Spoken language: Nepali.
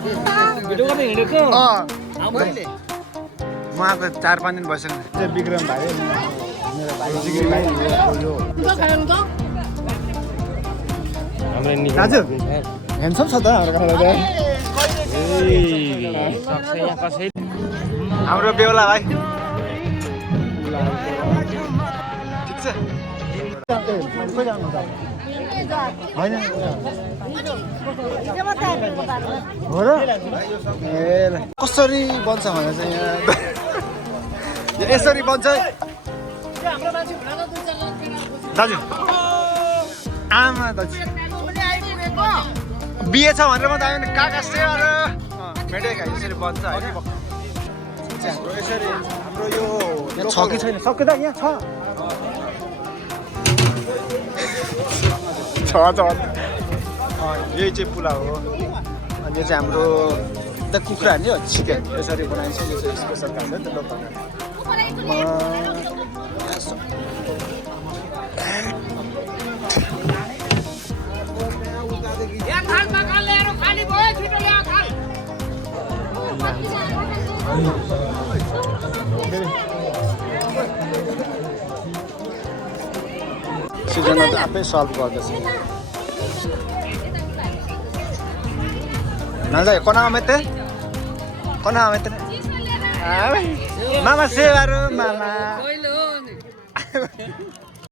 भिडियो गर्दै हिँडेको मैले म आएको 4-5 दिन भइसक्यो विक्रम भाइ मेरो भाइ जिगिरी भाइ यो हाम्रो दाजु ह्यान्डसम छ त हाम्रो काका हाम्रो बेहुला भाइ ठिक छ होइन हो र ए कसरी बन्छ भने चाहिँ यहाँ यसरी बन्छ दाजु आमा दाजु बिहे छ भनेर म त आयो काका सेवार मेटेका यसरी बन्छ होइन हाम्रो यसरी हाम्रो यो छ कि छैन सक्यो त यहाँ छ यही चाहिँ पुला हो अनि यो चाहिँ हाम्रो कुखुरा नि हो चिकन यसरी बनाइन्छ यो चाहिँ स्पेसल खान्छ नि त लोकल सिजनमा त आफै सल्भ गर्दछ नजा कोना आमेते मामा सेवारो मामा